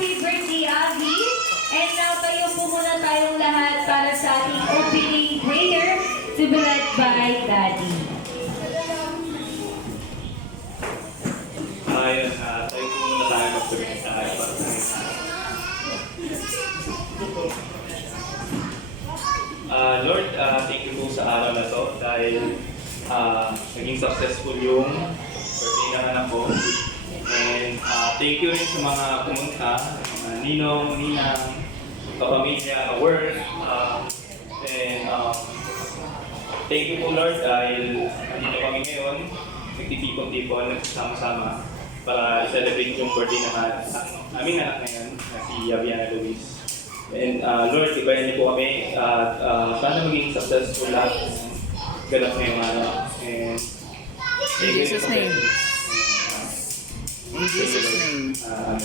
Happy birthday, Abby! And now tayo po muna tayong lahat para sa ating opening prayer to be led by Daddy. Ayun, tayo po muna tayo mag-pray sa akin para sa Lord, thank you po sa araw na to dahil naging successful yung birthday ng anak ko. And thank you rin sa mga pumunta, mga ninong, ninang, kapamilya, work. And thank you po Lord dahil nandito kami ngayon, nagtitipon-tipon, nagsasama-sama para i-celebrate yung birthday ng aming anak ngayon na si Yaviana Luis. And Lord, ibayan niyo po kami at sana maging successful lahat ng ganap ngayong araw. And In Jesus' name. In Jesus' name. Amen.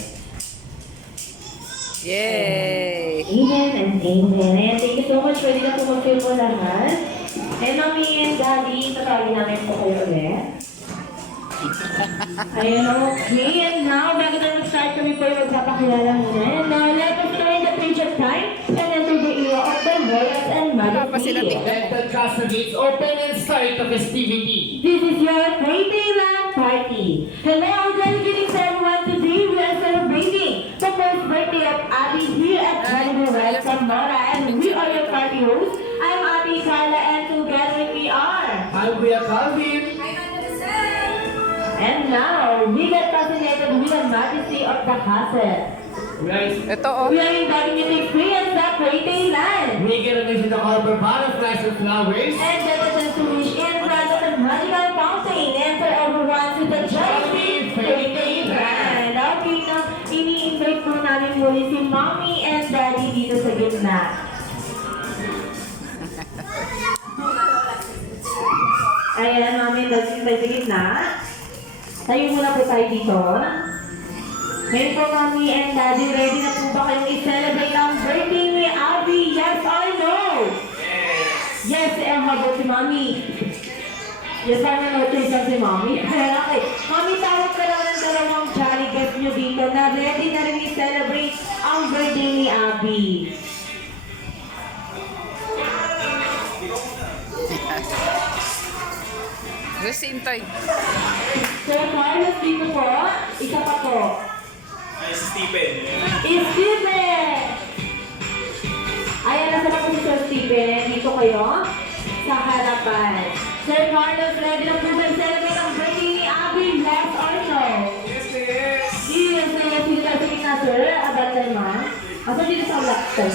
Yay! Amen and amen. And thank you so much. Pwede na po mag-feel mo lahat. And Mommy and Daddy, tatawagin namin po kayo ulit. Ayun, okay. And now, bago tayo mag-start kami po yung magpapakilala muna. And now, let us turn the page of time and enter the era of the royals and majesty. Let the castle gates open and start the festivity. This is your birthday land party. Hello, dedicating to everyone today. We are celebrating the first birthday of Abby here at Jollibee Wells from Nora, and we are your party hosts. I'm Abby Carla, and together we are. I'm Kuya Calvin. And now, we get fascinated with the majesty of the castle. Ito oh. We are inviting you to experience the birthday land. We get a vision of all the butterflies and flowers. And get a chance to wish in front of the magical fountain and for everyone to the Jollibee Birthday Land. Okay, now, ini-invite po namin muli si Mommy and Daddy dito sa gitna. Ayan, Mommy and Daddy sa gitna. Tayo muna po tayo dito. Ngayon po, Mommy and Daddy, ready na po ba kayong i-celebrate ang birthday ni Abby? Yes or no? Yes, how about si Mommy? Yes, parang no choice lang si Mommy. Okay. Mommy, tawag ka lang ng dalawang jolly guests nyo dito na ready na rin i-celebrate ang birthday ni Abby. Gusintoy. Sir Carlos, dito po. Isa pa po. Ay, si Stephen. Stephen! Ayan, nasa na po si Sir Stephen. Dito kayo sa harapan. Sir Carlos, ready na po ba celebrate ang birthday ni Abby? Yes or no? Yes, yes! Yes, yes. Sige na, sir. Abante naman. Asa dito sa laptop?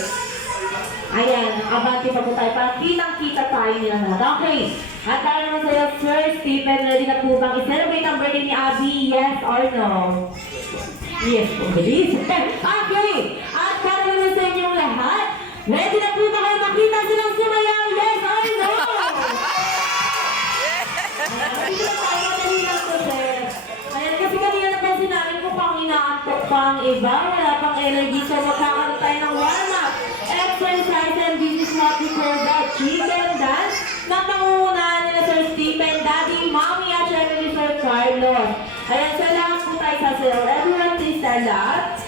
Ayan, abante pa po tayo. Para kitang-kita tayo nila lahat. Okay. At tayo naman sa'yo, Sir Stephen, ready na po bang i-celebrate ang birthday ni Abby? Yes or no? Yes po, bilis. Okay. At para naman sa inyong lahat, ready na po ba kayo makita silang sumayaw? Yes or no? Dito na tayo, dali lang po, sir. Ayan, kasi kanina napansin namin kung pang inaantok pa ang iba, wala pang energy, so magkakaroon tayo ng warm-up, exercise, and this is what we call the chicken dance na pangungunahan nila Sir Stephen, Daddy, Mommy, at syempre ni Sir Carlos. Ayan, so lahat po tayo sa sayo. Everyone please stand up.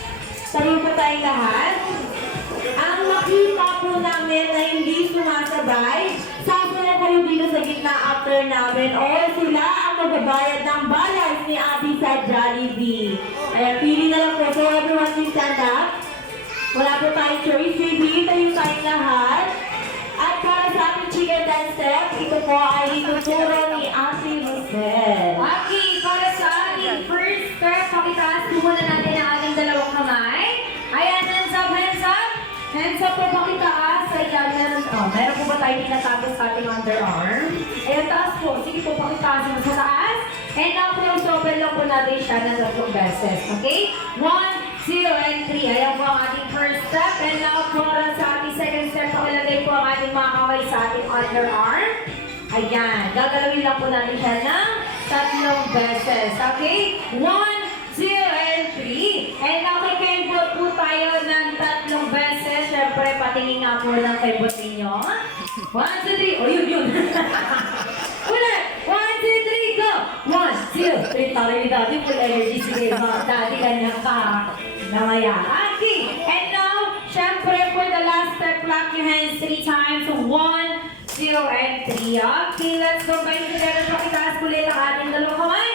Tayo po tayong lahat. Ang makita po namin na hindi sumasabay, sasaya kayo dito sa gitna after namin or sila ang magbabayad ng balance ni Abby sa Jollibee. Ayan, pili na lang po. So everyone please stand up. Wala po tayong choice. Baby, tayo tayong lahat. At para sa ating chicken dance step, ito po ay ituturo ni Ate Rosel. Okay, para sa ating first step, pakitaas po muna natin ang ating dalawang kamay. Meron po ba tayo tinatapos sa ating underarm? Ayan, taas po. Sige po, pakitaas mo sa taas. And now, close open lang po natin siya ng 3 beses. Okay? 1, 0, and 3. Ayan po ang ating first step. And now, para sa ating second step, pakilagay po ang ating mga kamay sa ating underarm. Ayan. Gagalawin lang po natin siya ng 3 beses. Okay? 1, 0, and 3. And now, kay Kenbot po tayo ng 3 beses. Siyempre, patingin nga po ng Kenbot ninyo. 1, 2, 3. O, yun. Ulit! 1, 2, 3, go! 1, 0, 3. Taray ni Daddy, full energy. Sige, mga Daddy, ganyan ka. Namaya. Okay. And now, syempre, for the last step, clap your hands 3 times. 1, 0, and 3. Okay, let's go. Bye together. Pakitaas ulit ang ating dalawang kamay.